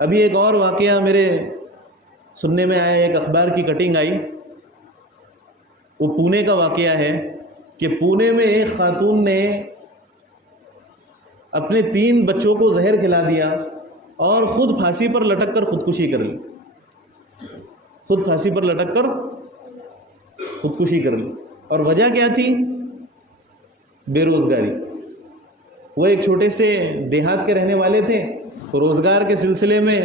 ابھی ایک اور واقعہ میرے سننے میں آیا، ایک اخبار کی کٹنگ آئی، وہ پونے کا واقعہ ہے کہ پونے میں ایک خاتون نے اپنے 3 بچوں کو زہر کھلا دیا اور خود پھانسی پر لٹک کر خودکشی کر لی، خود پھانسی پر لٹک کر خودکشی کر لی۔ اور وجہ کیا تھی؟ بے روزگاری۔ وہ ایک چھوٹے سے دیہات کے رہنے والے تھے، روزگار کے سلسلے میں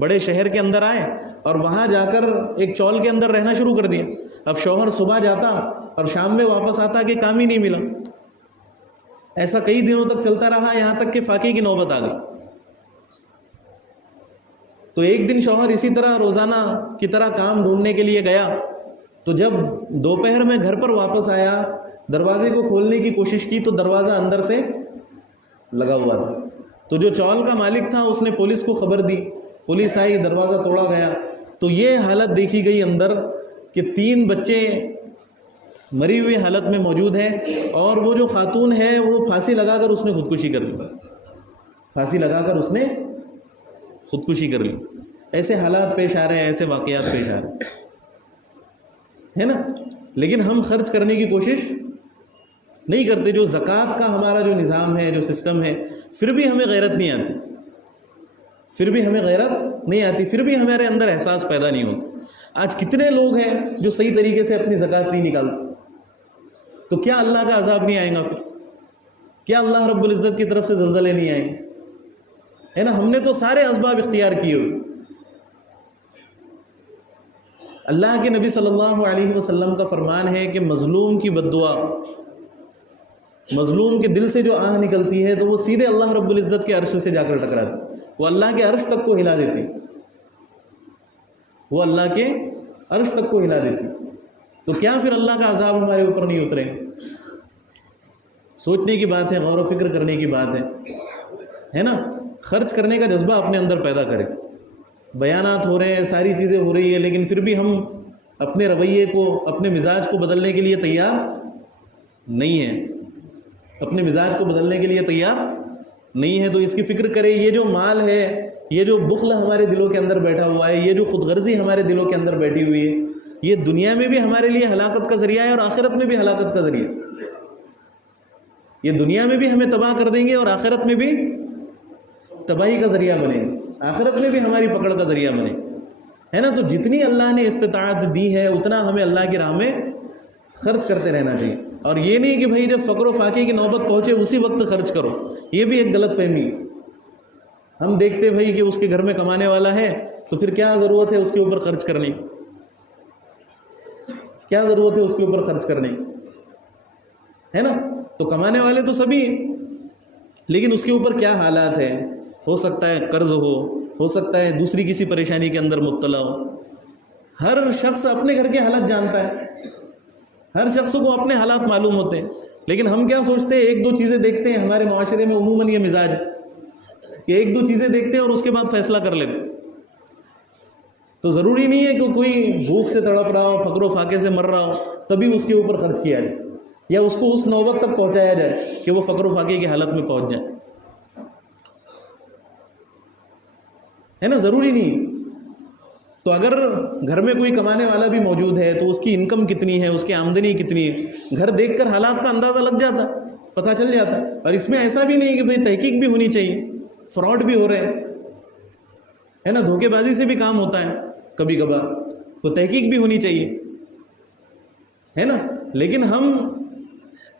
بڑے شہر کے اندر آئے اور وہاں جا کر ایک چول کے اندر رہنا شروع کر دیا۔ اب شوہر صبح جاتا اور شام میں واپس آتا کہ کام ہی نہیں ملا۔ ایسا کئی دنوں تک چلتا رہا، یہاں تک کہ فاقے کی نوبت آ گئی۔ تو ایک دن شوہر اسی طرح روزانہ کی طرح کام ڈھونڈنے کے لیے گیا، تو جب دوپہر میں گھر پر واپس آیا، دروازے کو کھولنے کی کوشش کی تو دروازہ اندر سے لگا ہوا تھا۔ تو جو چول کا مالک تھا اس نے پولیس کو خبر دی، پولیس آئی، دروازہ توڑا گیا، تو یہ حالت دیکھی گئی اندر کہ 3 بچے مری ہوئی حالت میں موجود ہیں، اور وہ جو خاتون ہے وہ پھانسی لگا کر اس نے خودکشی کر لی، پھانسی لگا کر اس نے خودکشی کر لی۔ ایسے حالات پیش آ رہے ہیں، ایسے واقعات پیش آ رہے ہیں، ہے نا؟ لیکن ہم خرچ کرنے کی کوشش نہیں کرتے۔ جو زکوٰۃ کا ہمارا جو نظام ہے، جو سسٹم ہے، پھر بھی ہمیں غیرت نہیں آتی، پھر بھی ہمیں غیرت نہیں آتی، پھر بھی ہمارے اندر احساس پیدا نہیں ہوتا۔ آج کتنے لوگ ہیں جو صحیح طریقے سے اپنی زکوٰۃ نہیں نکالتے؟ تو کیا اللہ کا عذاب نہیں آئے گا پھر؟ کیا اللہ رب العزت کی طرف سے زلزلے نہیں آئیں گے؟ ہے نا؟ ہم نے تو سارے اسباب اختیار کیے ہوئے۔ اللہ کے نبی صلی اللہ علیہ وسلم کا فرمان ہے کہ مظلوم کی بد دعا، مظلوم کے دل سے جو آہ نکلتی ہے تو وہ سیدھے اللہ رب العزت کے عرش سے جا کر ٹکراتی، وہ اللہ کے عرش تک کو ہلا دیتی، وہ اللہ کے عرش تک کو ہلا دیتی۔ تو کیا پھر اللہ کا عذاب ہمارے اوپر نہیں اترے؟ سوچنے کی بات ہے، غور و فکر کرنے کی بات ہے نا؟ خرچ کرنے کا جذبہ اپنے اندر پیدا کرے۔ بیانات ہو رہے ہیں، ساری چیزیں ہو رہی ہیں، لیکن پھر بھی ہم اپنے رویے کو، اپنے مزاج کو بدلنے کے لیے تیار نہیں ہیں، اپنے مزاج کو بدلنے کے لیے تیار نہیں ہے۔ تو اس کی فکر کرے، یہ جو مال ہے، یہ جو بخل ہمارے دلوں کے اندر بیٹھا ہوا ہے، یہ جو خود غرضی ہمارے دلوں کے اندر بیٹھی ہوئی ہے، یہ دنیا میں بھی ہمارے لیے ہلاکت کا ذریعہ ہے اور آخرت میں بھی ہلاکت کا ذریعہ۔ یہ دنیا میں بھی ہمیں تباہ کر دیں گے اور آخرت میں بھی تباہی کا ذریعہ بنے گا، آخرت میں بھی ہماری پکڑ کا ذریعہ بنے، ہے نا؟ تو جتنی اللہ نے استطاعت دی ہے اتنا ہمیں اللہ کی راہ میں خرچ کرتے رہنا چاہیے، اور یہ نہیں کہ بھائی جب فقر و فاقے کی نوبت پہنچے اسی وقت خرچ کرو، یہ بھی ایک غلط فہمی ہے۔ ہم دیکھتے بھائی کہ اس کے گھر میں کمانے والا ہے تو پھر کیا ضرورت ہے اس کے اوپر خرچ کرنے، کیا ضرورت ہے اس کے اوپر خرچ کرنے، ہے نا؟ تو کمانے والے تو سبھی ہیں، لیکن اس کے اوپر کیا حالات ہیں؟ ہو سکتا ہے قرض ہو سکتا ہے دوسری کسی پریشانی کے اندر مبتلا ہو۔ ہر شخص اپنے گھر کے حالات جانتا ہے، ہر شخص کو اپنے حالات معلوم ہوتے ہیں، لیکن ہم کیا سوچتے ہیں؟ 1-2 چیزیں دیکھتے ہیں، ہمارے معاشرے میں عموماً یہ مزاج ہے کہ 1-2 چیزیں دیکھتے ہیں اور اس کے بعد فیصلہ کر لیتے ہیں۔ تو ضروری نہیں ہے کہ کوئی بھوک سے تڑپ رہا ہو، فقر و فاقے سے مر رہا ہو تبھی اس کے اوپر خرچ کیا جائے، یا اس کو اس نوبت تک پہنچایا جائے کہ وہ فقر و فاقے کی حالت میں پہنچ جائے، ہے نا؟ ضروری نہیں۔ تو اگر گھر میں کوئی کمانے والا بھی موجود ہے تو اس کی انکم کتنی ہے، اس کی آمدنی کتنی ہے، گھر دیکھ کر حالات کا اندازہ لگ جاتا، پتہ چل جاتا۔ اور اس میں ایسا بھی نہیں کہ بھئی تحقیق بھی ہونی چاہیے، فراڈ بھی ہو رہے ہیں، ہے نا؟ دھوکے بازی سے بھی کام ہوتا ہے کبھی کبھار، تو تحقیق بھی ہونی چاہیے، ہے نا؟ لیکن ہم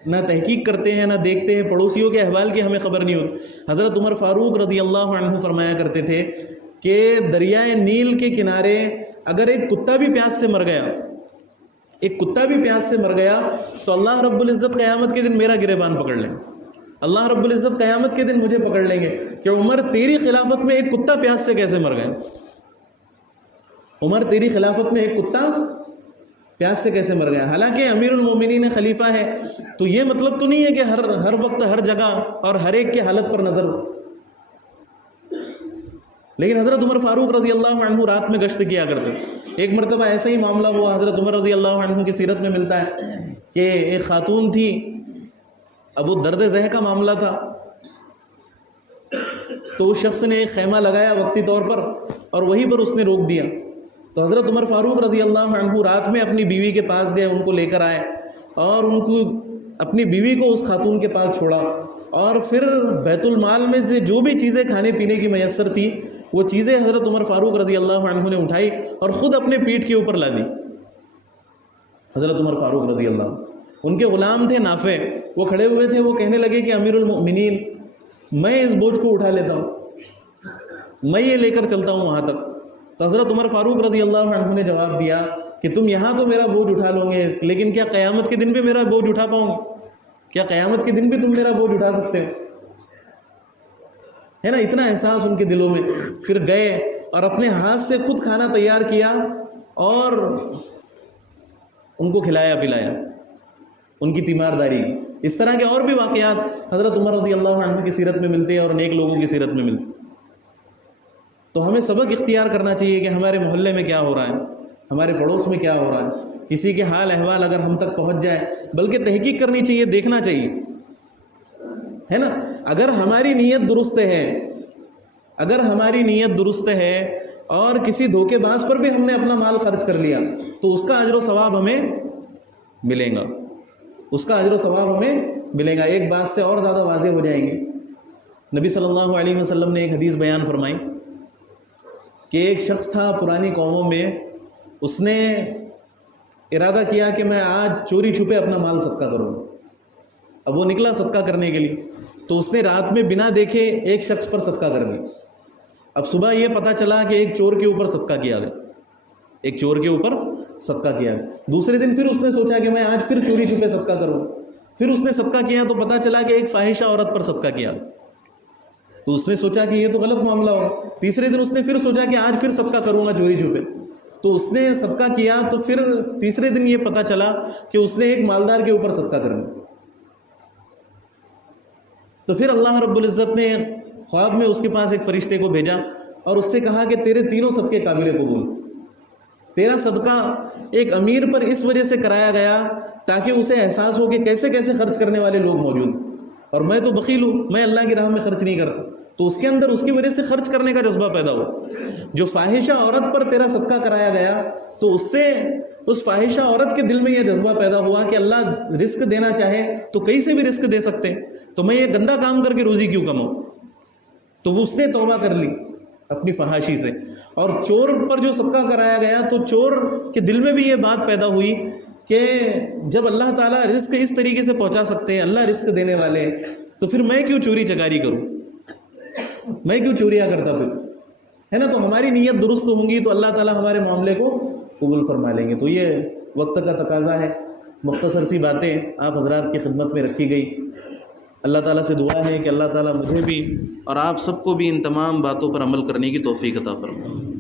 نہ تحقیق کرتے ہیں، نہ دیکھتے ہیں، پڑوسیوں کے احوال کی ہمیں خبر نہیں ہوتی۔ حضرت عمر فاروق رضی اللہ عنہ فرمایا کرتے تھے کہ دریائے نیل کے کنارے اگر ایک کتا بھی پیاس سے مر گیا، ایک کتا بھی پیاس سے مر گیا تو اللہ رب العزت قیامت کے دن میرا گریبان پکڑ لیں گے، اللہ رب العزت قیامت کے دن مجھے پکڑ لیں گے کہ عمر تیری خلافت میں ایک کتا پیاس سے کیسے مر گیا، عمر تیری خلافت میں ایک کتا پیاس سے کیسے مر گیا۔ حالانکہ امیر المومنین خلیفہ ہے، تو یہ مطلب تو نہیں ہے کہ ہر وقت ہر جگہ اور ہر ایک کی حالت پر نظر ہو، لیکن حضرت عمر فاروق رضی اللہ عنہ رات میں گشت کیا کرتے۔ ایک مرتبہ ایسا ہی معاملہ ہوا، حضرت عمر رضی اللہ عنہ کی سیرت میں ملتا ہے کہ ایک خاتون تھی، اب وہ درد ذہ کا معاملہ تھا، تو اس شخص نے ایک خیمہ لگایا وقتی طور پر اور وہیں پر اس نے روک دیا. تو حضرت عمر فاروق رضی اللہ عنہ رات میں اپنی بیوی کے پاس گئے, ان کو لے کر آئے اور ان کو اپنی بیوی کو اس خاتون کے پاس چھوڑا, اور پھر بیت المال میں سے جو بھی چیزیں کھانے پینے کی میسر تھی وہ چیزیں حضرت عمر فاروق رضی اللہ عنہ نے اٹھائی اور خود اپنے پیٹھ کے اوپر لا دی. حضرت عمر فاروق رضی اللہ عنہ, ان کے غلام تھے نافع, وہ کھڑے ہوئے تھے, وہ کہنے لگے کہ امیر المؤمنین میں اس بوجھ کو اٹھا لیتا ہوں, میں یہ لے کر چلتا ہوں وہاں تک. تو حضرت عمر فاروق رضی اللہ عنہ نے جواب دیا کہ تم یہاں تو میرا بوجھ اٹھا لو گے, لیکن کیا قیامت کے دن بھی میرا بوجھ اٹھا پاؤں گے؟ کیا قیامت کے دن بھی تم میرا بوجھ اٹھا سکتے ہو؟ ہے نا, اتنا احساس ان کے دلوں میں. پھر گئے اور اپنے ہاتھ سے خود کھانا تیار کیا اور ان کو کھلایا پلایا, ان کی تیمارداری. اس طرح کے اور بھی واقعات حضرت عمر رضی اللہ عنہ کی سیرت میں ملتے ہیں اور نیک لوگوں کی سیرت میں ملتے. تو ہمیں سبق اختیار کرنا چاہیے کہ ہمارے محلے میں کیا ہو رہا ہے, ہمارے پڑوس میں کیا ہو رہا ہے, کسی کے حال احوال اگر ہم تک پہنچ جائے, بلکہ تحقیق کرنی چاہیے, دیکھنا چاہیے, ہے نا. اگر ہماری نیت درست ہے, اگر ہماری نیت درست ہے اور کسی دھوکے باز پر بھی ہم نے اپنا مال خرچ کر لیا تو اس کا اجر و ثواب ہمیں ملے گا, اس کا اجر و ثواب ہمیں ملے گا. ایک بات سے اور زیادہ واضح ہو جائیں گے. نبی صلی اللہ علیہ وسلم نے ایک حدیث بیان فرمائی کہ ایک شخص تھا پرانی قوموں میں, اس نے ارادہ کیا کہ میں آج چوری چھپے اپنا مال صدقہ کروں. اب وہ نکلا صدقہ کرنے کے لیے, تو اس نے رات میں بنا دیکھے ایک شخص پر صدقہ کر دیا. اب صبح یہ پتہ چلا کہ ایک چور کے اوپر صدقہ کیا گیا, ایک چور کے اوپر صدقہ کیا گیا. دوسرے دن پھر اس نے سوچا کہ میں آج پھر چوری چھپے صدقہ کروں. پھر اس نے صدقہ کیا تو پتہ چلا کہ ایک فاحشہ عورت پر صدقہ کیا, تو اس نے سوچا کہ یہ تو غلط معاملہ ہو. تیسرے دن اس نے پھر سوچا کہ آج پھر صدقہ کروں گا چوری چھپے, تو اس نے صدقہ کیا. تو پھر تیسرے دن یہ پتہ چلا کہ اس نے ایک مالدار کے اوپر صدقہ کر دیا. تو پھر اللہ رب العزت نے خواب میں اس کے پاس ایک فرشتے کو بھیجا اور اس سے کہا کہ تیرے تینوں صدقے قابل قبول. تیرا صدقہ ایک امیر پر اس وجہ سے کرایا گیا تاکہ اسے احساس ہو کہ کیسے کیسے خرچ کرنے والے لوگ موجود, اور میں تو بخیل ہوں, میں اللہ کی راہ میں خرچ نہیں کرتا. تو اس کے اندر اس کی وجہ سے خرچ کرنے کا جذبہ پیدا ہوا. جو فاحشہ عورت پر تیرا صدقہ کرایا گیا تو اس سے اس فاحشہ عورت کے دل میں یہ جذبہ پیدا ہوا کہ اللہ رزق دینا چاہے تو کہیں سے بھی رزق دے سکتے ہیں, تو میں یہ گندا کام کر کے روزی کیوں کماؤں. تو اس نے توبہ کر لی اپنی فحاشی سے. اور چور پر جو صدقہ کرایا گیا تو چور کے دل میں بھی یہ بات پیدا ہوئی کہ جب اللہ تعالیٰ رزق اس طریقے سے پہنچا سکتے ہیں, اللہ رزق دینے والے, تو پھر میں کیوں چوری چکاری کروں, میں کیوں چوریاں کرتا پھر, ہے نا. تو ہماری نیت درست ہوں گی تو اللہ تعالیٰ ہمارے معاملے کو قبول فرما لیں گے. تو یہ وقت کا تقاضا ہے, مختصر سی باتیں آپ حضرات کی خدمت میں رکھی گئی. اللہ تعالیٰ سے دعا ہے کہ اللہ تعالیٰ مجھے بھی اور آپ سب کو بھی ان تمام باتوں پر عمل کرنے کی توفیق عطا فرمائے.